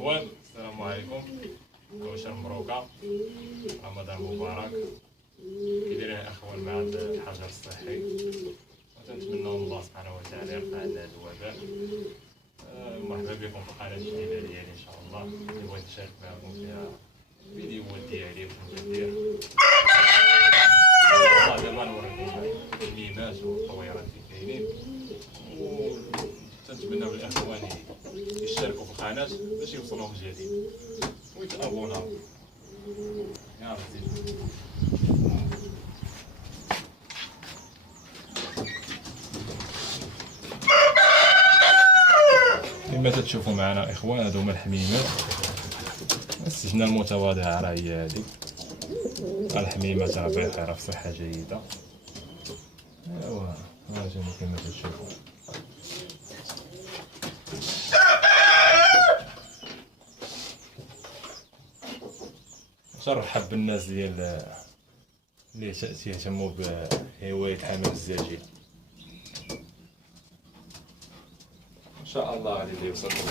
الاخوان، السلام عليكم. عواشر مبروكه، رمضان مبارك. كي دايرين الاخوان مع هذا الحجر الصحي، وتنتمنى من الله سبحانه وتعالى يرفع عنا هذا الوباء. مرحبا بكم في القناه الجديده ديالي ان شاء الله، اللي بغيت نشارك معكم فيها فيديوهات ديالي واش ندير. دابا نوريكم الكلمات والتطويرات اللي كاينين، وتنتمنى بالاخوان يشتركوا في القناه باش يوصلهم الجديد ويتابونا. يا رزيد كما تشوفوا معنا اخوان، هادو هما الحميمات. السجنه المتواضعه راه هي هادي. الحميمات راه بخير في صحه جيده. ايوا هاجم كما تشوفوا. نرحب بالناس ديال اللي تيهتموا بهوايه الحمام الزاجل. ان شاء الله غادي يوصلكم.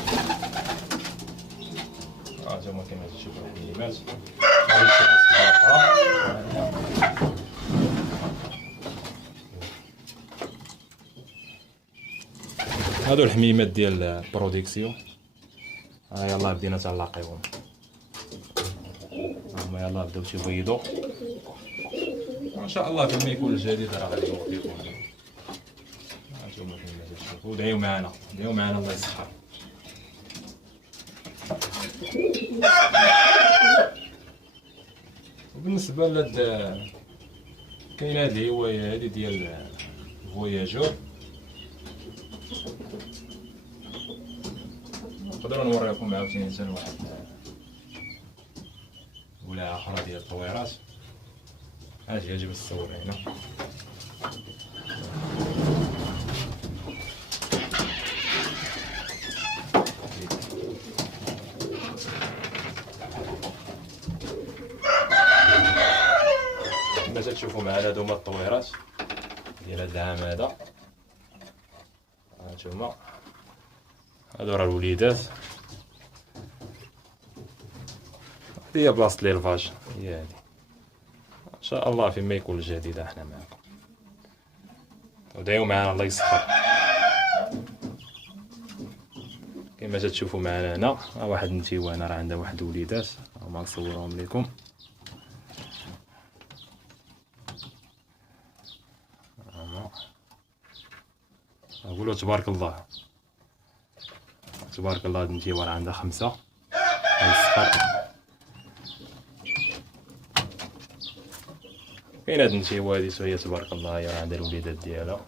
هانتوما كما تشوفوا الحميمات. هادو الحميمات ديال البروديكسيون. ها يلاه بدينا تنلاقيوهم. هما يلاه بداو تيبيضوا. ان شاء الله فيما يكون الجديد راه غادي نوفيكم. هانتوما كما تشوفوا، دعيو معنا الله يسخر. وبالنسبه لهاد كاينه هاد الهوايه هادي ديال الفواياجور، نقدروا نوريكم عاوتاني حتى لواحد ولا اخرى ديال الطويرات. اجي بس تصور هنا. كما تشوفوا معنا هادو هما الطويرات ديال هاد العام هذا. هانتوما هادو راه الوليدات. هادي هي بلاصة ليلفاج، هي هادي. ان شاء الله فيما يكون الجديد احنا معكم، ودعيو معنا الله يسخر. كما تشوفوا معنا هنا واحد النتيوانه راه عندها واحد الوليدات، هما نصورهم لكم. قولوا تبارك الله تبارك الله. هاد النتيوه راه عندها 5 الله يسخر. كاين هاد النتيوه هادي هي تبارك الله، هي راه عندها الوليدات ديالها.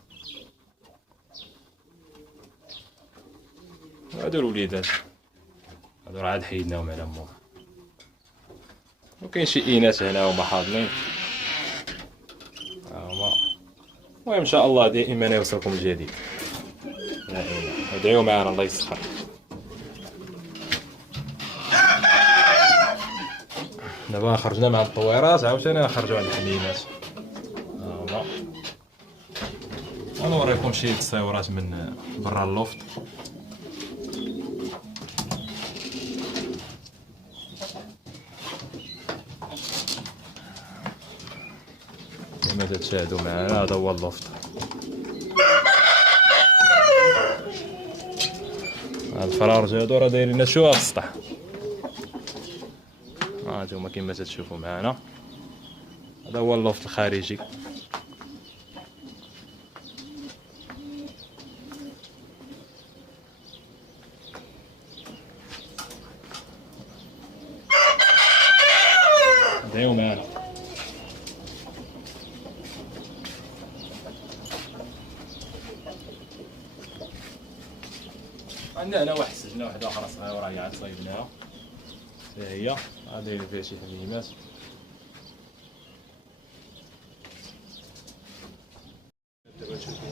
هادو الوليدات هادو راه عاد حيدناهم على امهم. وكاين شي اناث هنا هما حاضنين. هما المهم ان شاء الله دائما يوصلكم الجديد. ادعيو معنا الله يسخر. دابا خرجنا مع الطويرات، عاوتاني نخرجوا على الحميمات. هما غنوريكم شي تصاورات من برا اللوفت. كما تشاهدوا معنا هذا هو اللوفت. هاد الفرارج هادو راه دايرين شويه في السطح. هانتوما كما تشوفوا معنا هذا هو اللوفت الخارجي. دعيو معنا. عندنا هنا واحد السجنه واحده اخرى صغيره هي عاد صايبناها، هي دايرين فيها شي حميمات. دابا تشوفوا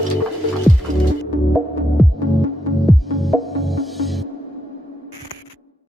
الله.